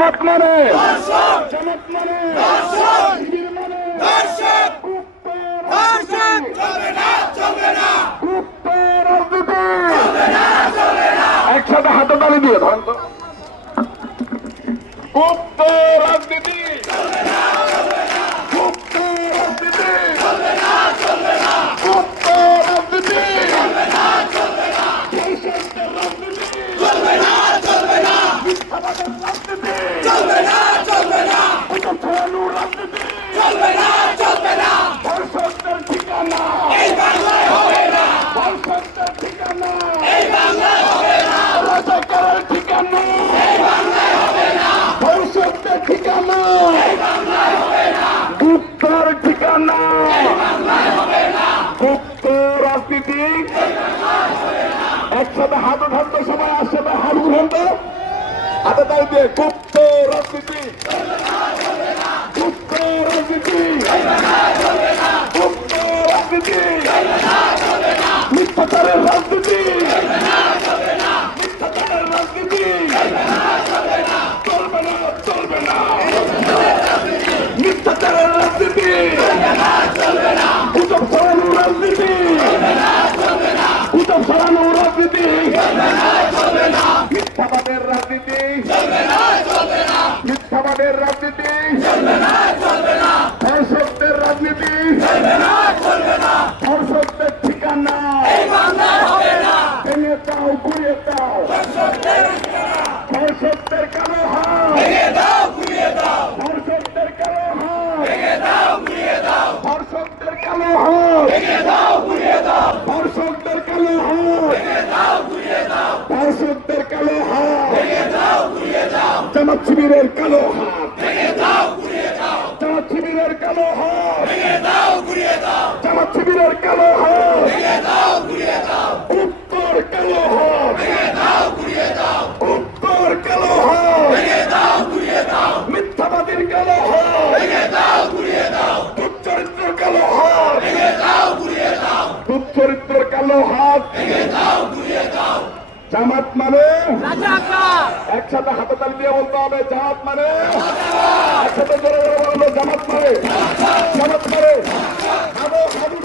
জামাত মানে দর্শক, জামাত মানে দর্শক, শিবির মানে দর্শক, গুপ্ত দর্শক, রাজনীতি, চলবে না, চলবে না, গুপ্ত রাজনীতি। চলবে না, চলবে না, একসাথে হাতে তালি দিয়ে ধরেন তো। গুপ্ত রাজনীতি, গুপ্ত রাজনীতি, গুপ্ত রাজনীতি, ধর্ষকদের রাজনীতি, চলবে না, চলবে না, মিথ্যাবাদের রাজনীতি, চলবে না, চলবে না, গুজব ছড়ানোর রাজনীতি, চলবে না, চলবে না, ধর্ষকদের ঠিকানা, এই বাংলায় হবে না, ধর্ষকদের ঠিকানা, এই বাংলায় হবে না, রাজাকারের ঠিকানা, এই বাংলায় হবে না, ধর্ষকদের ঠিকানা, এই বাংলায় হবে না, গুপ্তর ঠিকানা, এই বাংলায় হবে না, গুপ্ত রাজনীতি। একসাথে হাতে ধরতে সবাই আসবে, হাত উঠান তো, হাতে তাই দিয়ে গুপ্ত রাজনীতি, গুপ্ত রাজনীতি, গুপ্ত রাজনীতি, মিথ্যাচারের রাজনীতি, মিথ্যাচারের রাজনীতি, চলবে না, চলবে না, মিথ্যাচারের রাজনীতি, গুজব ছড়ানোর রাজনীতি, গুজব ছড়ানোর রাজনীতি, মিথ্যাবাদের রাজনীতি, মিথ্যাবাদের রাজনীতি, ধর্ষকদের রাজনীতি, ধর্ষকদের ঠিকানা, ভেঙে দাও, ঘুরিয়ে দাও, ধর্ষকদের কালো হাত, ধর্ষকদের কালো হাত, ধর্ষকদের কালো হাত, ধর্ষকদের কালো হাত, ধর্ষকদের কালো হাত, জামাত শিবিরের কালো হাত, জামাত শিবিরের কালো হাত, জামাত শিবিরের কালো হাত, উত্তর কালো হাত, উত্তর কালো হাত, মিথ্যাবাদীর কালো হাত, দুশ্চরিত্রের কালো হাত, দুশ্চরিত্রের কালো হাত। জামাত মানে একসাথে হাতে তালি দিয়ে বলতে হবে, জামাত মানে একসাথে জোরে জোরে বলবো, জামাত মানে, জামাত মানে, হাবো হাবো